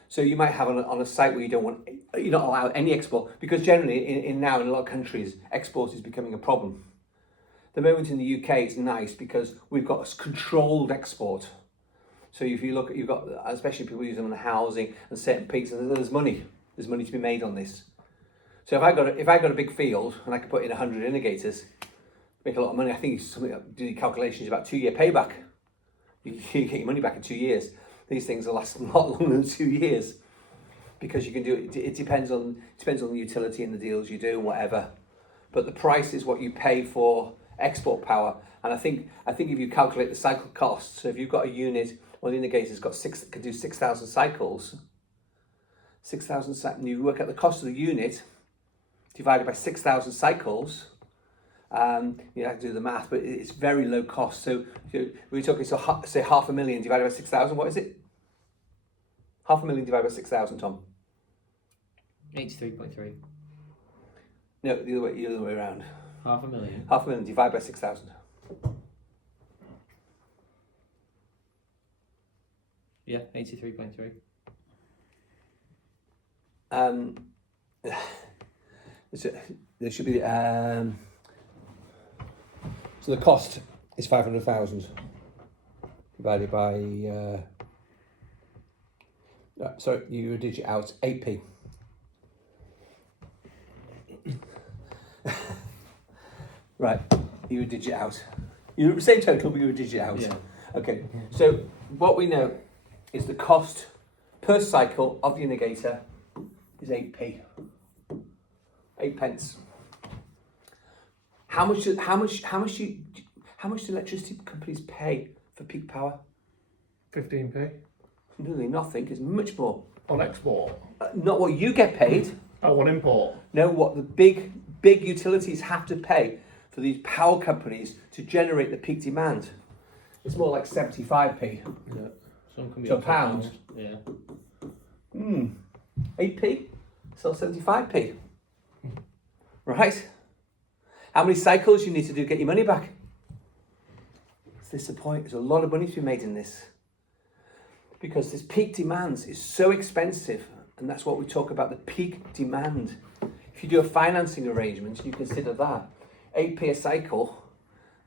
So you might have on a site where you're not allowed any export, because generally now in a lot of countries, export is becoming a problem. The moment in the UK, it's nice because we've got a controlled export. So if you look at, you've got, especially people using them in housing and certain peaks, and there's money to be made on this. So if I got a big field and I could put in 100 indicators, make a lot of money. I think it's something that do the calculations about 2-year payback. You get your money back in 2 years. These things will last a lot longer than 2 years because you can do it. It depends on the utility and the deals you do, whatever. But the price is what you pay for export power. And I think if you calculate the cycle costs, so if you've got a unit, well, the indicator's got can do 6,000 cycles. 6,000 cycles. And you work out the cost of the unit divided by 6,000 cycles. You have to do the math, but it's very low cost. So we're talking, so say 500,000 divided by 6,000. What is it? 500,000 divided by 6,000, Tom. 83.3. No, the other way around. 500,000. 500,000 divided by 6,000. Yeah, 83.3. there should be. So the cost is 500,000 divided by. Sorry, you digit out 8p. Right, you digit out. You say total, but you digit out. Yeah. Okay, so what we know is the cost per cycle of the indicator is 8p. 8 pence. How much do electricity companies pay for peak power? 15p. Nearly nothing. It's much more. On export. Not what you get paid. Oh, on import. No, what the big utilities have to pay for these power companies to generate the peak demand. It's more like 75p. Yeah. Some can be So up to pound. Yeah. 8p, so 75p. Right? How many cycles you need to do to get your money back? This is the point. There's a lot of money to be made in this. Because this peak demand is so expensive, and that's what we talk about, the peak demand. If you do a financing arrangement, you consider that 8p a cycle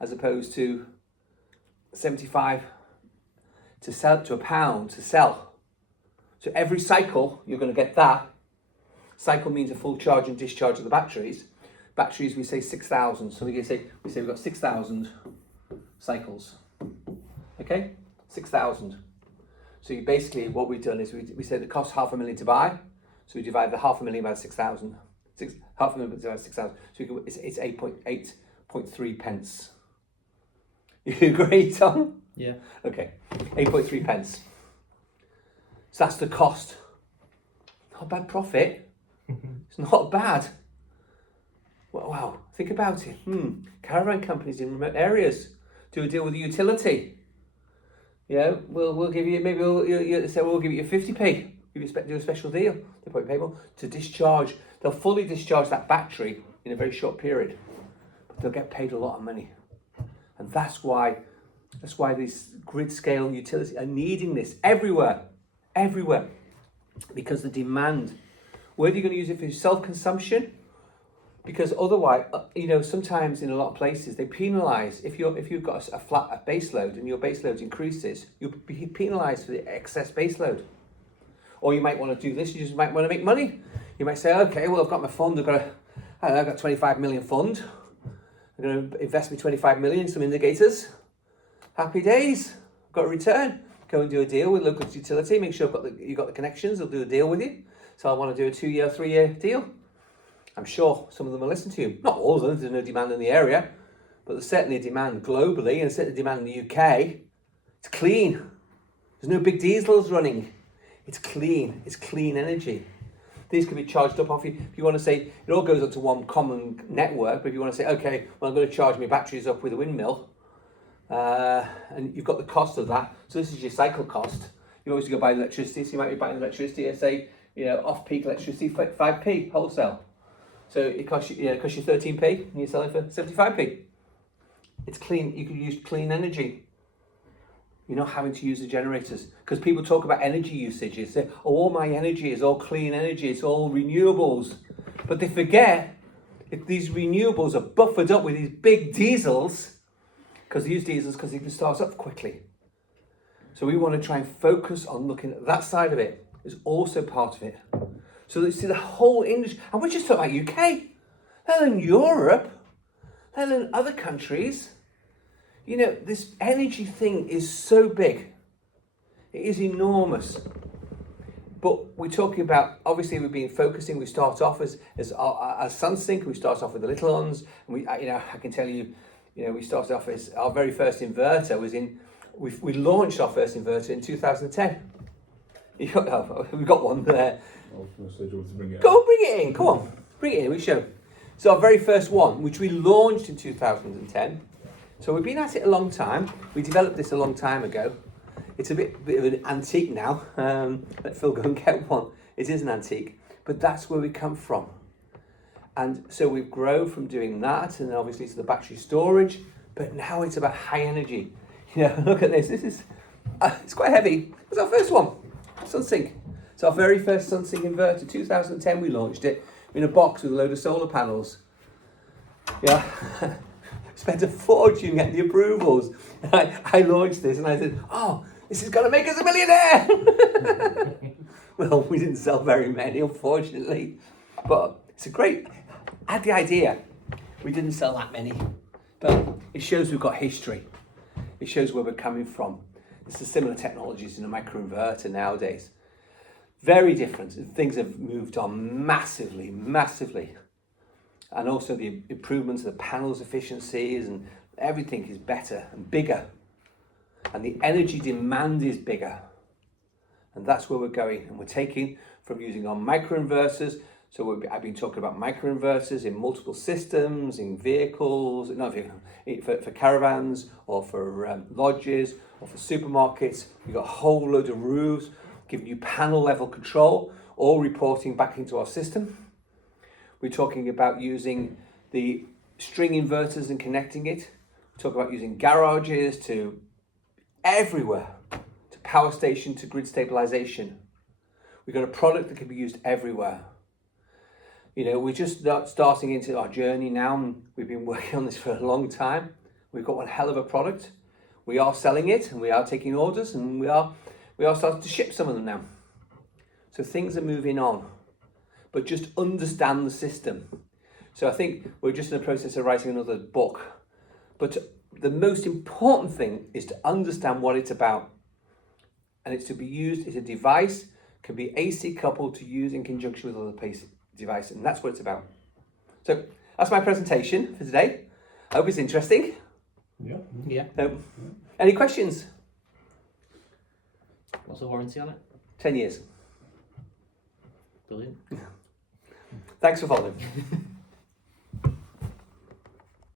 as opposed to 75 to sell to a pound to sell. So every cycle you're going to get that. Cycle means a full charge and discharge of the batteries. Batteries we say 6,000. So we say we've got 6,000 cycles. Okay, 6,000. So you basically what we've done is we said it costs $500,000 to buy. So we divide the $500,000 by 6,000. $500,000 divided by 6,000. So it's 8.3 pence. You agree, Tom? Yeah. Okay, 8.3 pence. So that's the cost. Not a bad profit. It's not bad. Wow, think about it. Caravan companies in remote areas do a deal with the utility. Yeah, we'll give you, maybe we'll give you 50p. Do a special deal. They put people to discharge. They'll fully discharge that battery in a very short period, but they'll get paid a lot of money, and that's why these grid scale utilities are needing this everywhere, because the demand. Whether you're going to use it for self-consumption, because otherwise, sometimes in a lot of places they penalise if you've got a base load and your base load increases, you'll be penalised for the excess base load. Or you might want to do this. You just might want to make money. You might say, okay, well I've got my fund. I've got 25 million fund. I'm going to invest me 25 million in some indicators. Happy days. Got a return. Go and do a deal with local utility. Make sure you've got the connections. They'll do a deal with you. So I want to do a 2-year, 3-year deal. I'm sure some of them will listen to you. Not all of them, there's no demand in the area, but there's certainly a demand globally and certainly a demand in the UK. It's clean. There's no big diesels running. It's clean energy. These can be charged up off you. If you want to say, it all goes onto one common network, but if you want to say, okay, well I'm going to charge my batteries up with a windmill, and you've got the cost of that, so this is your cycle cost. You always go buy electricity, so you might be buying electricity at say, off-peak electricity 5p wholesale. So it costs you 13p and you're selling for 75p. It's clean. You can use clean energy. You're not having to use the generators, because people talk about energy usage. They say, oh, all my energy is all clean energy. It's all renewables. But they forget if these renewables are buffered up with these big diesels, because they use diesels because they can start up quickly. So we want to try and focus on looking at that side of it. Is also part of it. So you see the whole industry, and we're just talking about UK, let alone Europe, let alone other countries. This energy thing is so big. It is enormous. But we're talking about, obviously we've been focusing, we start off as Sunsynk, we start off with the little ones, and I can tell you, we started off as, our very first inverter was we launched our first inverter in 2010. We've got one there. Bring it in. Come on, bring it in. We show. So our very first one, which we launched in 2010. So we've been at it a long time. We developed this a long time ago. It's a bit of an antique now. Let Phil go and get one. It is an antique, but that's where we come from. And so we've grown from doing that, and then obviously to the battery storage. But now it's about high energy. Look at this. This is it's quite heavy. It's our first one. Sunsynk. So our very first Sunsynk inverter, 2010 we launched it, in a box with a load of solar panels. Yeah, spent a fortune getting the approvals. I launched this and I said, oh, this is going to make us a millionaire. Well, we didn't sell very many, unfortunately, but it's a great, I had the idea. We didn't sell that many, but it shows we've got history. It shows where we're coming from. It's the similar technologies in a microinverter nowadays. Very different. Things have moved on massively, massively. And also the improvements of the panels efficiencies and everything is better and bigger. And the energy demand is bigger. And that's where we're going. And we're taking from using our microinverters. So I've been talking about microinverters in multiple systems, in vehicles, for caravans or for lodges or for supermarkets. We've got a whole load of roofs giving you panel level control, all reporting back into our system. We're talking about using the string inverters and connecting it. We talk about using garages to everywhere, to power station, to grid stabilization. We've got a product that can be used everywhere. You know, we're just starting into our journey now, and we've been working on this for a long time. We've got one hell of a product. We are selling it, and we are taking orders, and we are starting to ship some of them now. So things are moving on, but just understand the system. So I think we're just in the process of writing another book. But the most important thing is to understand what it's about. And it's to be used as a device, can be AC coupled to use in conjunction with other device, and that's what it's about. So that's my presentation for today. I hope it's interesting. Yeah. Any questions? What's the warranty on it? 10 years. Brilliant. Thanks for following.